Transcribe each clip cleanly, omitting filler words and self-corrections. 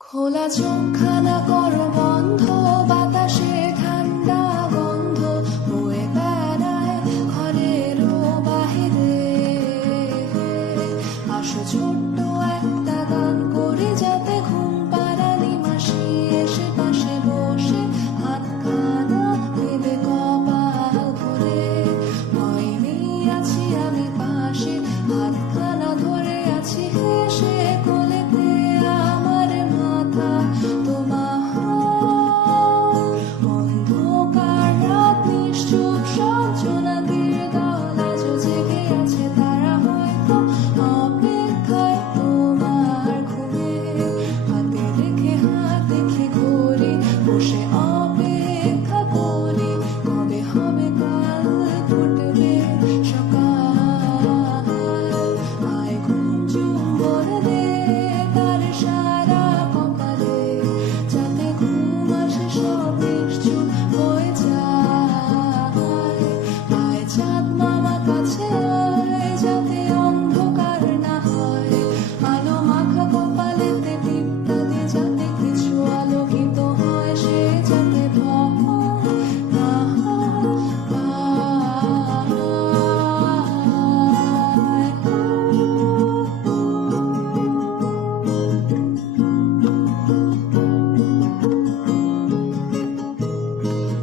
খোলা চোখখানা করো বন্ধ, বাতাসে ঠান্ডা গন্ধ বয়ে বেড়ায় ঘরেরও বাহিরে। আসো ছোট্ট একটা গান করি, যাতে ঘুম পাড়ানি মাসি এসে পাশে বসে হাতখানা দেবে কপাল ধরে। ভয়নি আছি আমি পাশে, হাতখানা ধরে আছি হেসে কোলেতে আমার মাথা তোমার। অন্ধকার রাত নিশ্চুপ সব জোনাকির দল আজও জেগে আছে, তারা হয়তো অপেক্ষায় তোমার ঘুমে। হাতে রেখে হাত দেখি ঘড়ি, বসে অপেক্ষা করি কবে হবে কাল ফুটবে সকাল। আয় ঘুম চুম্বন দে তার সারা কপালে, যাতে ঘুম আসে সব নিশ্চুপ হয়ে যায়। আয় চাঁদ মামা কাছে আয়, যাতে অন্ধকার না হয়। আলো মাখা কপালেতে টিপটা দে, যাতে কিছু আলোকিত হয়, সে যাতে ভয় না পায়।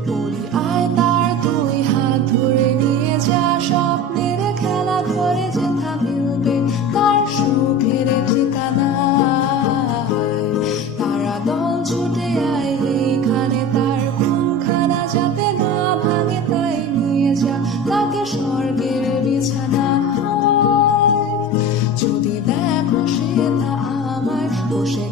পড়ি আয় তার দুই হাত ধরে নিয়ে যা, স্বপ্নের খেলা ঘরে যেথা মিলবে তার সুখের ঠিকানায়। তারা দল ছুটে আয় এইখানে, তার ঘুমখানা যাতে না ভাঙে তাই নিয়ে যা তাকে স্বর্গের বিছানা। যদি দেখো সে তা আমায় বসে